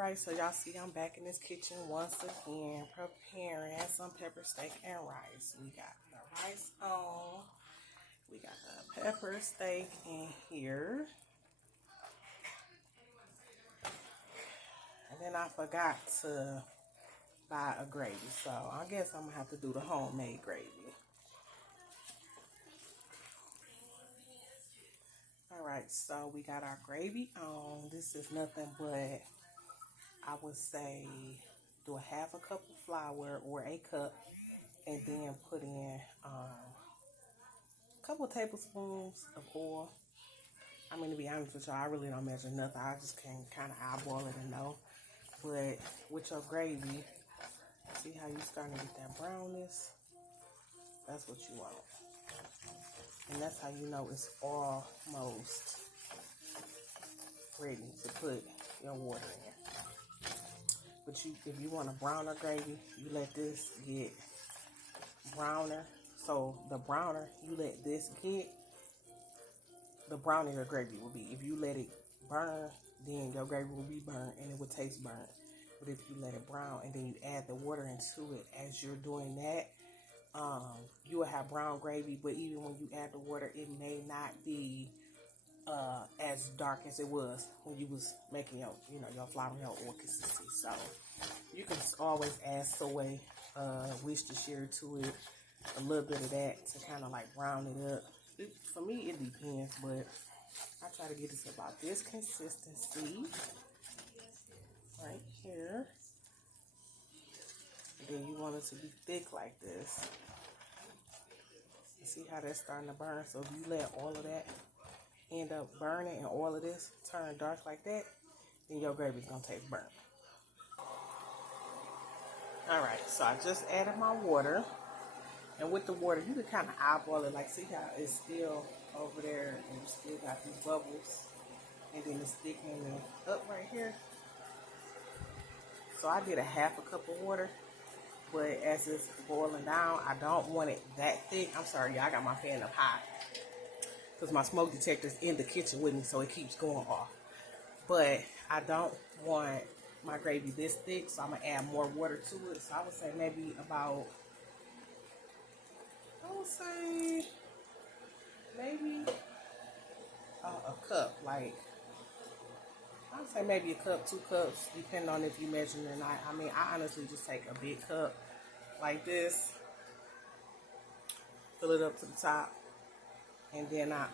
Alright, so y'all see I'm back in this kitchen once again preparing some pepper steak and rice. We got the rice on. We got the pepper steak in here. And then I forgot to buy a gravy, so I guess I'm going to have to do the homemade gravy. Alright, so we got our gravy on. This is nothing but, I would say, do a half a cup of flour or a cup, and then put in a couple of tablespoons of oil. I mean, to be honest with y'all, I really don't measure nothing. I just can kind of eyeball it and know. But with your gravy, see how you starting to get that brownness? That's what you want. And that's how you know it's almost ready to put your water in. But if you want a browner gravy, you let this get browner. So the browner you let this get, the browner your gravy will be. If you let it burn, then your gravy will be burnt and it will taste burnt. But if you let it brown and then you add the water into it as you're doing that, you will have brown gravy. But even when you add the water, it may not be as dark as it was when you was making your flour and your oil consistency. So you can always add soy, Worcestershire to it, a little bit of that to kind of like brown it up. For me, it depends, but I try to get this about this consistency right here. And then you want it to be thick like this. See how that's starting to burn? So if you let all of that end up burning and all of this turn dark like that, then your gravy's gonna taste burnt. Alright, so I just added my water. And with the water, you can kind of eyeball it. Like, see how it's still over there and you still got these bubbles. And then it's thickening up right here. So I did a half a cup of water. But as it's boiling down, I don't want it that thick. I'm sorry, y'all, I got my fan up high. Because my smoke detector's in the kitchen with me, so it keeps going off. But I don't want my gravy this thick, so I'm going to add more water to it. So I would say maybe about... maybe a cup, like, I would say maybe a cup, 2 cups, depending on if you measure or not. I mean, I honestly just take a big cup like this, fill it up to the top, and then I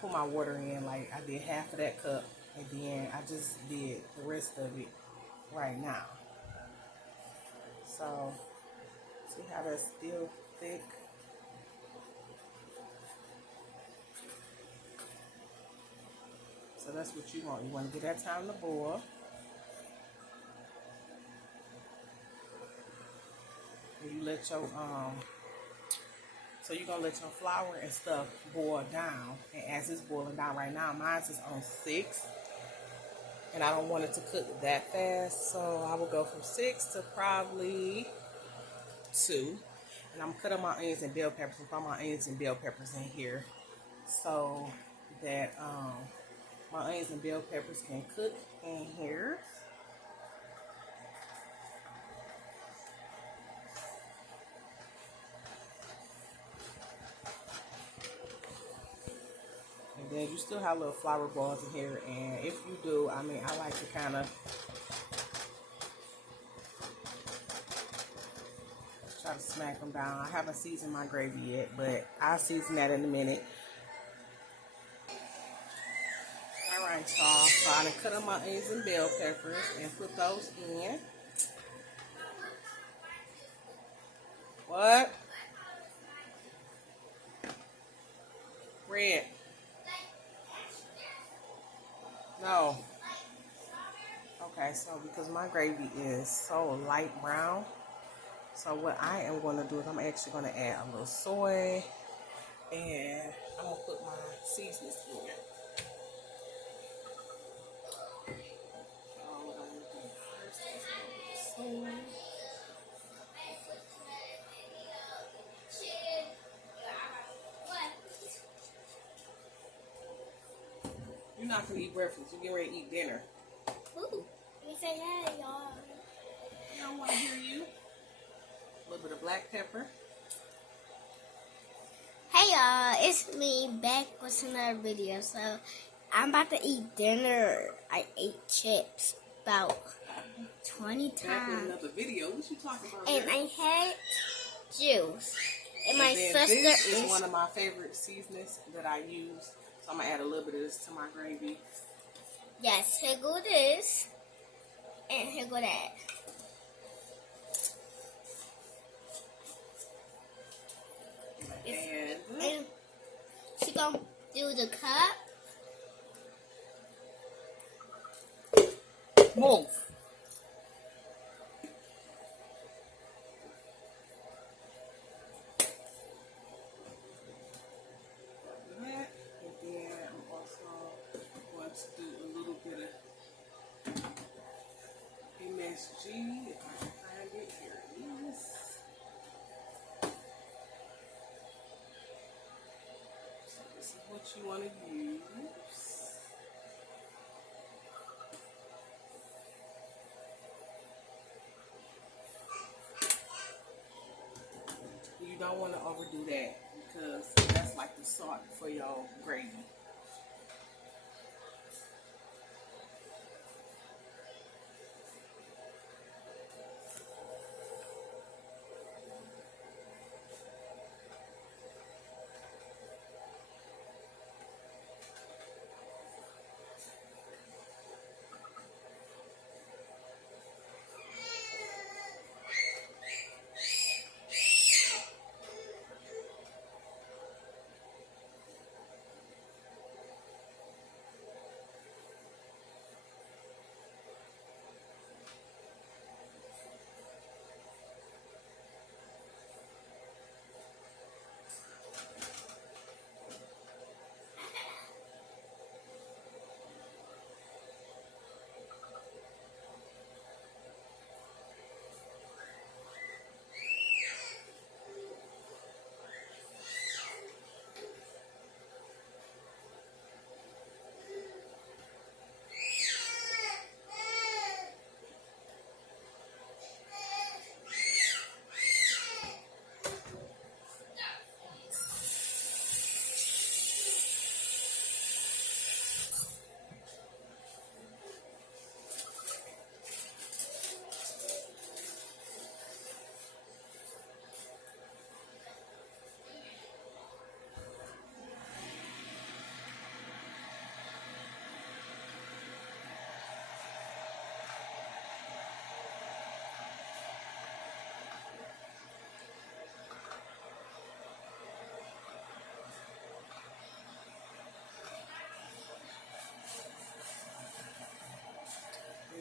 put my water in, like I did half of that cup, and then I just did the rest of it right now. So, see how that's still thick? So that's what you want. You want to get that time to boil. And you let your, so you're going to let your flour and stuff boil down. And as it's boiling down right now, mine is on 6. And I don't want it to cook that fast. So I will go from 6 to probably 2. And I'm cutting my onions and bell peppers. And put my onions and bell peppers in here. So that, my onions and bell peppers can cook in here. And then you still have little flour balls in here. And if you do, I mean, I like to kind of try to smack them down. I haven't seasoned my gravy yet, but I'll season that in a minute. Alright, y'all, so I done cut up my onions and bell peppers and put those in. What? Red. No. Okay, so because my gravy is so light brown, so what I am going to do is I'm actually going to add a little soy, and I'm going to put my seasonings in. You're not going to eat breakfast. You're getting ready to eat dinner. Ooh, let me say hey, y'all. I don't want to hear you. A little bit of black pepper. Hey y'all, it's me back with another video. So I'm about to eat dinner. I ate chips about 20 Back with times. another video. What you talking about? And I had juice. And my then sister this is one of my favorite seasonings that I use. So I'm gonna add a little bit of this to my gravy. Yes, here go this. And here go that. And she gonna do the cup. Move. That, and then I'm also going to do a little bit of MSG if I can find it. Here it is. So this is what you want to use. You don't want to overdo that because that's like the salt for your gravy.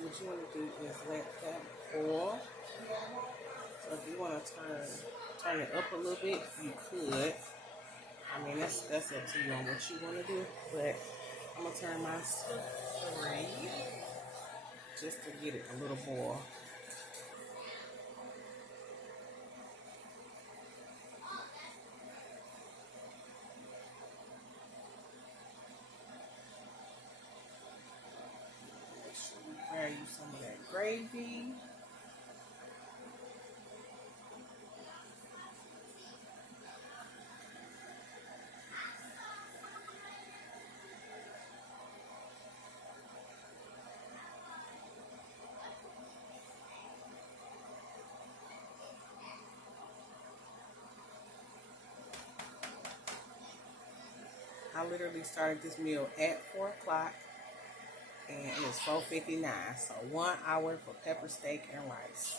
What you want to do is let that boil. So if you want to turn it up a little bit, you could. I mean, that's up to you on what you want to do. But I'm gonna turn my stuff three just to get it a little boil. Make sure you grab you some of that gravy. I literally started this meal at 4 o'clock and it's 4:59. So 1 hour for pepper steak and rice.